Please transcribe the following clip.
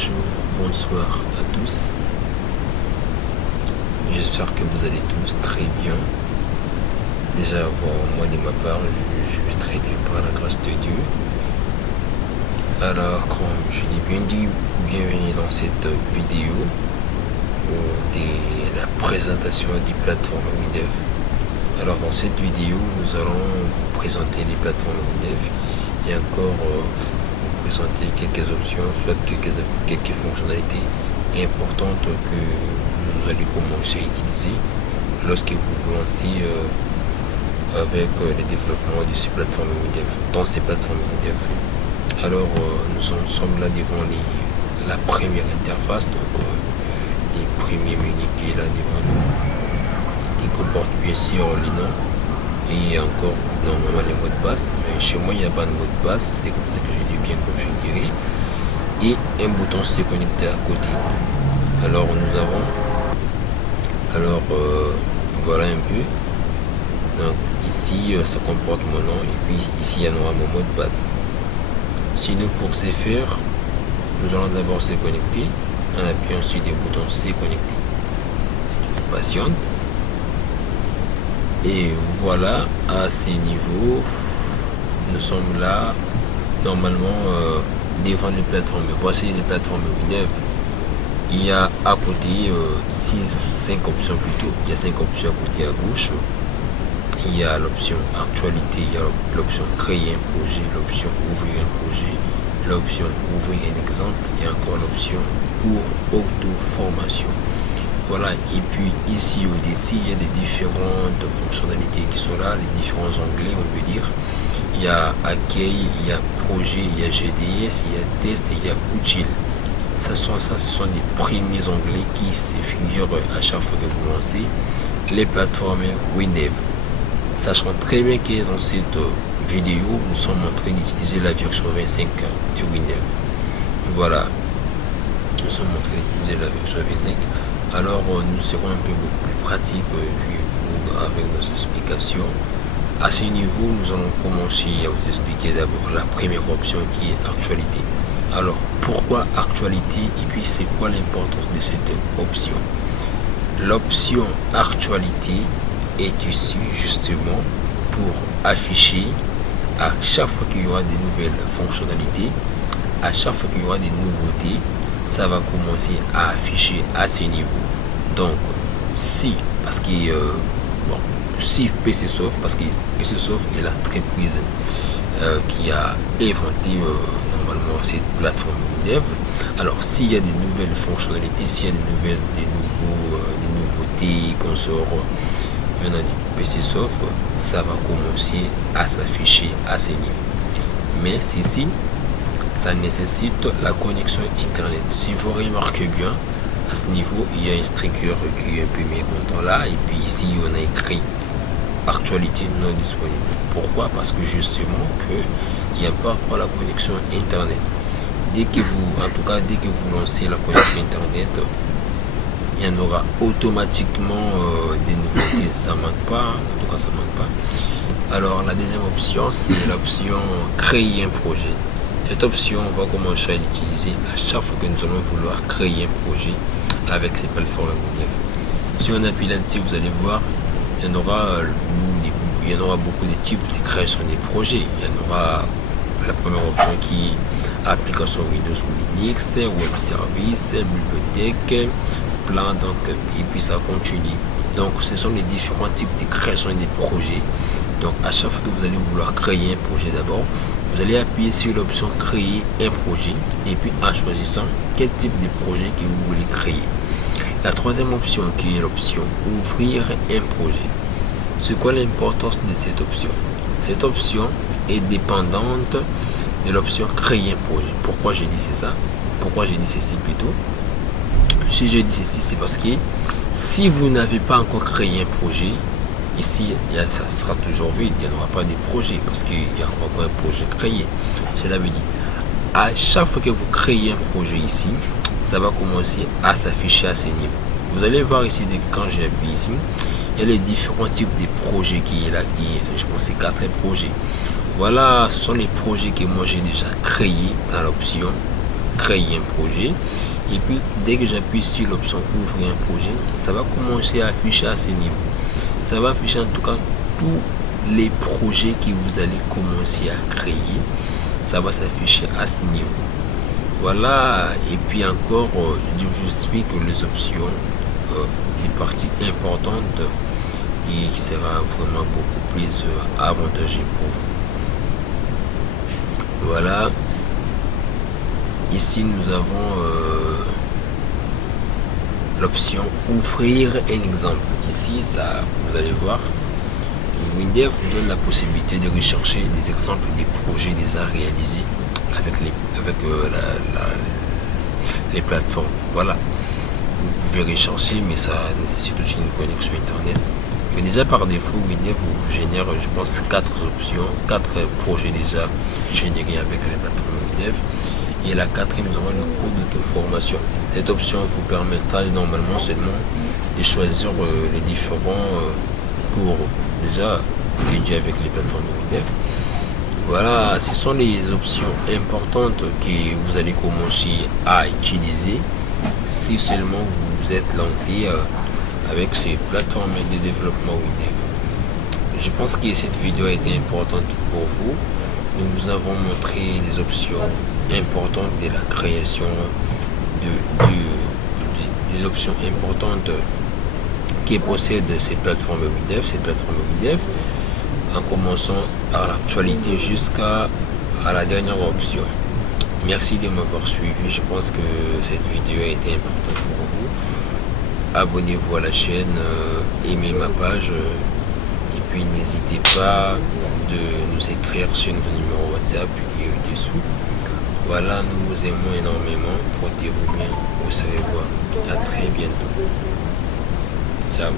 bonjour, bonsoir à tous. J'espère que vous allez tous très bien. Déjà, moi de ma part, je vais très bien par la grâce de Dieu. Alors, comme je l'ai bien dit, bienvenue dans cette vidéo de la présentation des plateformes WinDev. Alors, dans cette vidéo, nous allons vous présenter les plateformes WinDev et encore vous présenter quelques options, soit quelques fonctionnalités importantes que vous allez commencer à utiliser lorsque vous vous lancez avec le développement de ces plateformes WinDev, dans ces plateformes WinDev. Alors, nous sommes là devant la première interface, donc les premiers menus qui est là devant nous, qui comporte bien sûr les noms et encore normalement les mots de passe. Mais chez moi, il n'y a pas de mot de passe, c'est comme ça que je l'ai bien configuré. Et un bouton se connecter à côté. Alors, nous avons. Alors, voilà un peu. Donc, ici, ça comporte mon nom et puis ici, il y aura mon mot de passe. Sinon, pour ce faire, nous allons d'abord se connecter en appuyant sur des boutons se connecter. Je patiente. Et voilà, à ces niveaux, nous sommes là, normalement, devant les plateformes. Voici les plateformes WinDev. Il y a à côté 5 options plutôt. Il y a 5 options à côté à gauche. Il y a l'option actualité, il y a l'option créer un projet, l'option ouvrir un projet, l'option ouvrir un exemple et encore l'option pour auto-formation. Voilà, et puis ici au-dessus, il y a des différentes fonctionnalités qui sont là, les différents onglets, on peut dire. Il y a accueil, il y a projet, il y a GDS, il y a test et il y a utile. Ce sont les premiers onglets qui se figurent à chaque fois que vous lancez les plateformes WinDev. Sachant très bien que dans cette vidéo, nous sommes en train d'utiliser la version 25 de WinDev. Voilà, nous sommes en train d'utiliser la version 25. Alors, nous serons un peu beaucoup plus pratiques avec nos explications. À ce niveau, nous allons commencer à vous expliquer d'abord la première option qui est actualité. Alors, pourquoi actualité et puis c'est quoi l'importance de cette option? L'option actualité est ici justement pour afficher à chaque fois qu'il y aura des nouvelles fonctionnalités, à chaque fois qu'il y aura des nouveautés, ça va commencer à afficher à ces niveaux. Donc, si PCSoft, parce que PCSoft est l'entreprise qui a inventé normalement cette plateforme WinDev. Alors, s'il y a des nouvelles fonctionnalités, s'il y a des nouveautés qu'on sort venant du PCSoft, ça va commencer à s'afficher à ces niveaux. Mais ceci, ça nécessite la connexion internet. Si vous remarquez bien, à ce niveau, il y a un sticker qui est un peu mécontent là, et puis ici on a écrit actualité non disponible. Pourquoi? Parce que justement il n'y a pas encore la connexion internet. Dès que vous lancez la connexion internet, il y en aura automatiquement des nouveautés. Ça manque pas, en tout cas ça manque pas. Alors la deuxième option, c'est l'option créer un projet. Cette option, on va commencer à l'utiliser à chaque fois que nous allons vouloir créer un projet avec ces plateformes WinDev. Si on appuie là-dessus, vous allez voir, il y en aura beaucoup de types de création des projets. Il y en aura la première option qui est application Windows ou Linux, web service, bibliothèque, plan, donc, et puis ça continue. Donc ce sont les différents types de création des projets. Donc à chaque fois que vous allez vouloir créer un projet, d'abord vous allez appuyer sur l'option créer un projet et puis en choisissant quel type de projet que vous voulez créer. La troisième option qui est l'option ouvrir un projet. C'est quoi l'importance de cette option? Cette option est dépendante de l'option créer un projet. Pourquoi j'ai dit c'est ça? Pourquoi j'ai dit ceci plutôt? Si je dis ceci, c'est parce que si vous n'avez pas encore créé un projet, ici, ça sera toujours vide, il n'y aura pas de projet parce qu'il y a encore un projet créé. Cela veut dire, à chaque fois que vous créez un projet ici, ça va commencer à s'afficher à ce niveau. Vous allez voir ici, quand j'appuie ici, il y a les différents types de projets qui est là, je pense c'est 4 projets. Voilà, ce sont les projets que moi j'ai déjà créés dans l'option créer un projet. Et puis dès que j'appuie sur l'option ouvrir un projet, ça va commencer à afficher à ce niveau. Ça va afficher en tout cas tous les projets que vous allez commencer à créer. Ça va s'afficher à ce niveau. Voilà, et puis encore, je vous explique les options, les parties importantes qui sera vraiment beaucoup plus avantageux pour vous. Voilà, ici nous avons l'option ouvrir un exemple. Ici, ça, vous allez voir, Windev vous donne la possibilité de rechercher des exemples des projets déjà réalisés avec les plateformes. Voilà, vous pouvez rechercher, mais ça nécessite aussi une connexion internet. Mais déjà par défaut, Windev vous génère, je pense, 4 options, 4 projets déjà générés avec les plateformes Windev. Et la quatrième, nous avons le cours d'auto-formation. Cette option vous permettra normalement seulement de choisir les différents cours déjà dédiés avec les plateformes Windev. Voilà, ce sont les options importantes que vous allez commencer à utiliser si seulement vous vous êtes lancé avec ces plateformes de développement Windev. Je pense que cette vidéo a été importante pour vous. Nous vous avons montré les options importantes de la création des options importantes qui possèdent ces plateformes Windev, en commençant par l'actualité jusqu'à la dernière option. Merci de m'avoir suivi. Je pense que cette vidéo a été importante pour vous. Abonnez-vous à la chaîne, aimez ma page, et puis n'hésitez pas de nous écrire sur notre numéro WhatsApp qui est au-dessous. Voilà, nous vous aimons énormément. Portez-vous bien. Vous serez voir. À très bientôt. Ciao.